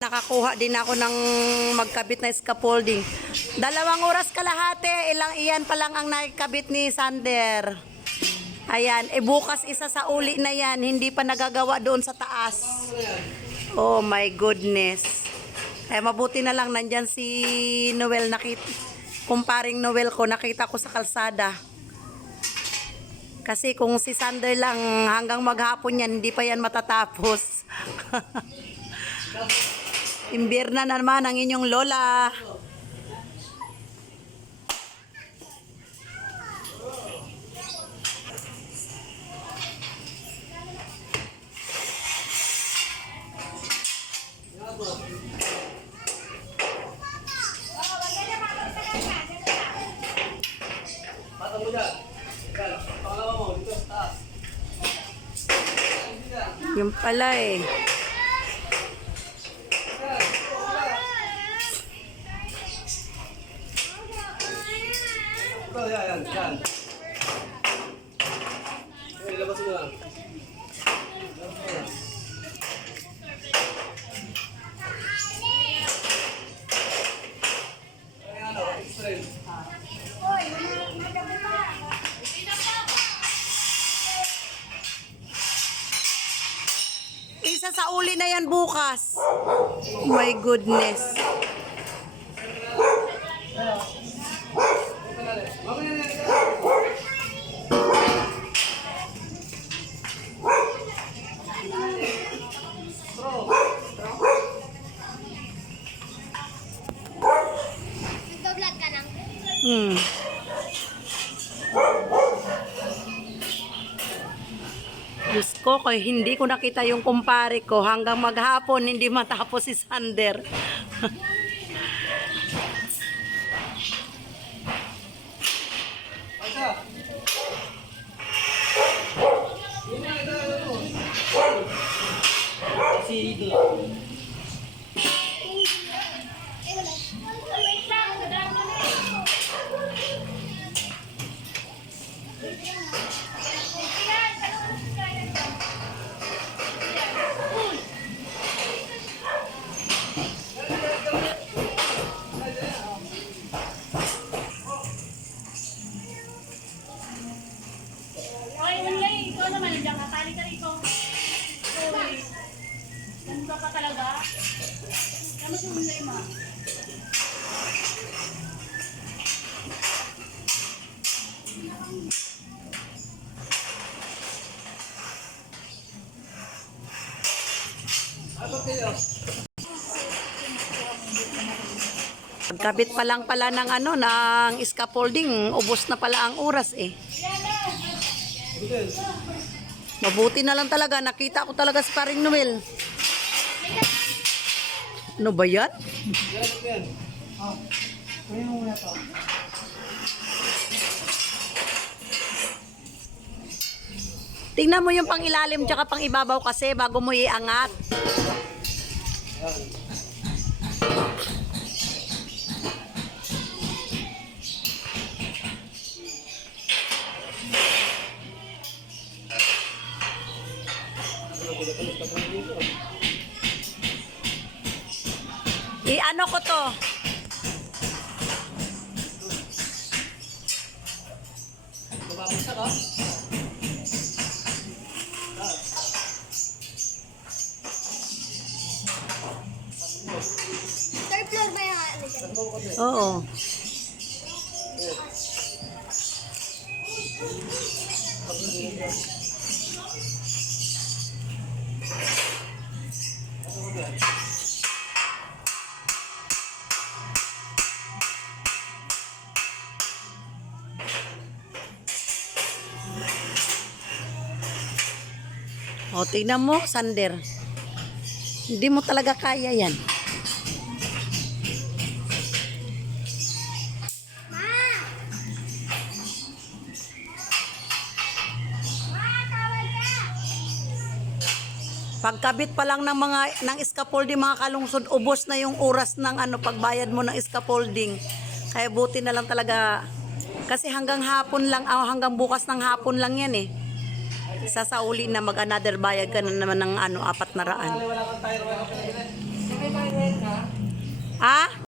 Nakakuha din ako ng magkabit na scaffolding. 2 oras kalahati, ilang iyan pa lang ang nakikabit ni Sander. Ayan, bukas isa sa uli na yan, hindi pa nagagawa doon sa taas. Oh my goodness. Kaya mabuti na lang nandyan si Noel, kumparing Noel ko, nakita ko sa kalsada. Kasi kung si Sander lang hanggang maghapon yan, hindi pa yan matatapos. Imbirna na naman ang inyong lola. Yung pala eh. Yan. Ilabas mo lang. Isa sa uli na yan bukas. Oh my goodness. Nagbablog ka lang? Diyos ko, kaya hindi ko nakita yung kumpare ko hanggang maghapon hindi matapos si Sander. Ikaw naman, nandiyan ka. Tali ka rito. Uy. Ganda ka talaga. Kaya mas umulay ma. Pagkabit pa lang pala ng ng scaffolding, ubos na pala ang oras eh. Mabuti na lang talaga, nakita ko talaga si paring Noel. Ano ba yan? Tingnan mo yung pang ilalim tsaka pang ibabaw kasi bago mo iangat. I-ano ko to? Mababasa ka? Third floor ba yung ano dyan? Oo. O, tingnan mo, Sander. Hindi mo talaga kaya yan. Pagkabit pa lang ng scaffolding mga kalungsod, ubos na yung oras ng pagbayad mo ng scaffolding. Kaya buti na lang talaga kasi hanggang hapon lang, hanggang bukas ng hapon lang yan eh. Sasauli na mag-another bayad ka na naman ng 400. Wala kang tire, wala kang